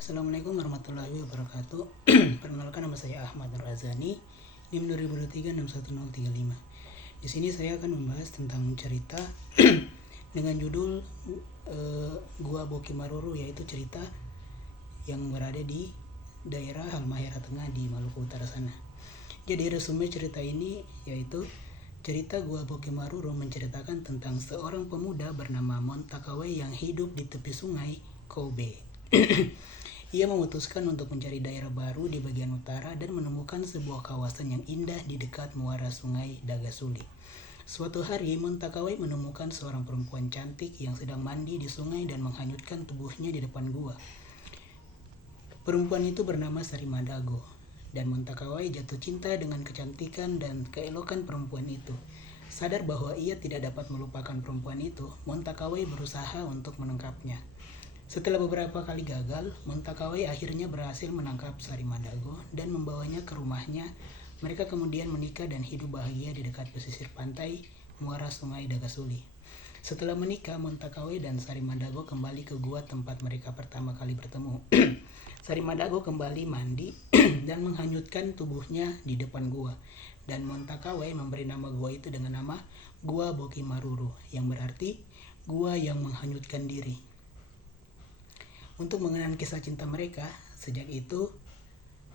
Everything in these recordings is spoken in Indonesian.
Assalamualaikum warahmatullahi wabarakatuh. Perkenalkan, nama saya Ahmad Razani, NIM 2023 Di sini saya akan membahas tentang cerita dengan judul Gua Boki Maruru, yaitu cerita yang berada di daerah Halmahera Tengah di Maluku Utara sana. Jadi resume cerita ini yaitu cerita Gua Boki Maruru menceritakan tentang seorang pemuda bernama Montakawai yang hidup di tepi sungai Kobe. Ia memutuskan untuk mencari daerah baru di bagian utara dan menemukan sebuah kawasan yang indah di dekat muara sungai Dagasuli. Suatu hari, Montakawai menemukan seorang perempuan cantik yang sedang mandi di sungai dan menghanyutkan tubuhnya di depan gua. Perempuan itu bernama Sarimadago, dan Montakawai jatuh cinta dengan kecantikan dan keelokan perempuan itu. Sadar bahwa ia tidak dapat melupakan perempuan itu, Montakawai berusaha untuk menangkapnya. Setelah beberapa kali gagal, Montakawai akhirnya berhasil menangkap Sarimadago dan membawanya ke rumahnya. Mereka kemudian menikah dan hidup bahagia di dekat pesisir pantai muara sungai Dagasuli. Setelah menikah, Montakawai dan Sarimadago kembali ke gua tempat mereka pertama kali bertemu. Sarimadago kembali mandi dan menghanyutkan tubuhnya di depan gua. Dan Montakawai memberi nama gua itu dengan nama Gua Boki Maruru, yang berarti gua yang menghanyutkan diri. Untuk mengenang kisah cinta mereka, sejak itu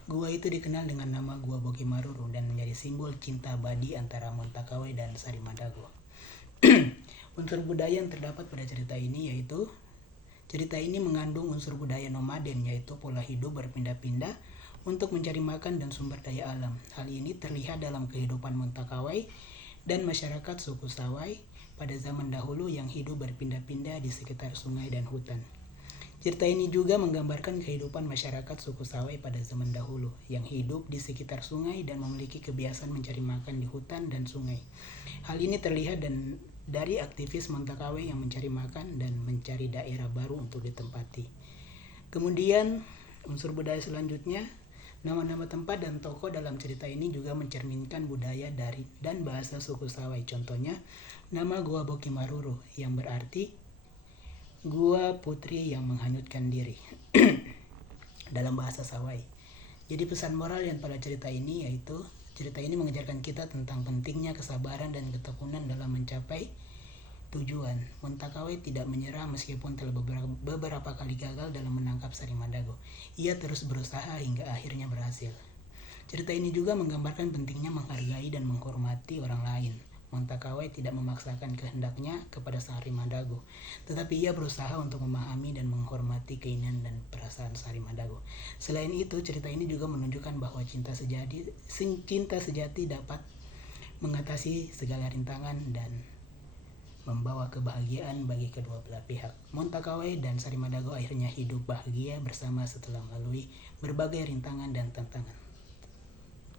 gua itu dikenal dengan nama Gua Boki Maruru dan menjadi simbol cinta abadi antara Montakawai dan Sarimadago. Unsur budaya yang terdapat pada cerita ini yaitu cerita ini mengandung unsur budaya nomaden, yaitu pola hidup berpindah-pindah untuk mencari makan dan sumber daya alam. Hal ini terlihat dalam kehidupan Montakawai dan masyarakat suku Sawai pada zaman dahulu yang hidup berpindah-pindah di sekitar sungai dan hutan. Cerita ini juga menggambarkan kehidupan masyarakat suku Sawai pada zaman dahulu yang hidup di sekitar sungai dan memiliki kebiasaan mencari makan di hutan dan sungai. Hal ini terlihat dari aktivis Montakawai yang mencari makan dan mencari daerah baru untuk ditempati. Kemudian unsur budaya selanjutnya, nama-nama tempat dan tokoh dalam cerita ini juga mencerminkan budaya dari dan bahasa suku Sawai. Contohnya, nama Gua Boki Maruru yang berarti Gua Putri yang menghanyutkan diri dalam bahasa Sawai. Jadi pesan moral yang pada cerita ini yaitu cerita ini mengajarkan kita tentang pentingnya kesabaran dan ketekunan dalam mencapai tujuan. Montakawai tidak menyerah meskipun telah beberapa kali gagal dalam menangkap Sarimadago. Ia terus berusaha hingga akhirnya berhasil. Cerita ini juga menggambarkan pentingnya menghargai dan menghormati orang lain. Montakawai tidak memaksakan kehendaknya kepada Sarimadago, tetapi ia berusaha untuk memahami dan menghormati keinginan dan perasaan Sarimadago. Selain itu, cerita ini juga menunjukkan bahwa cinta sejati dapat mengatasi segala rintangan dan membawa kebahagiaan bagi kedua belah pihak. Montakawai dan Sarimadago akhirnya hidup bahagia bersama setelah melalui berbagai rintangan dan tantangan.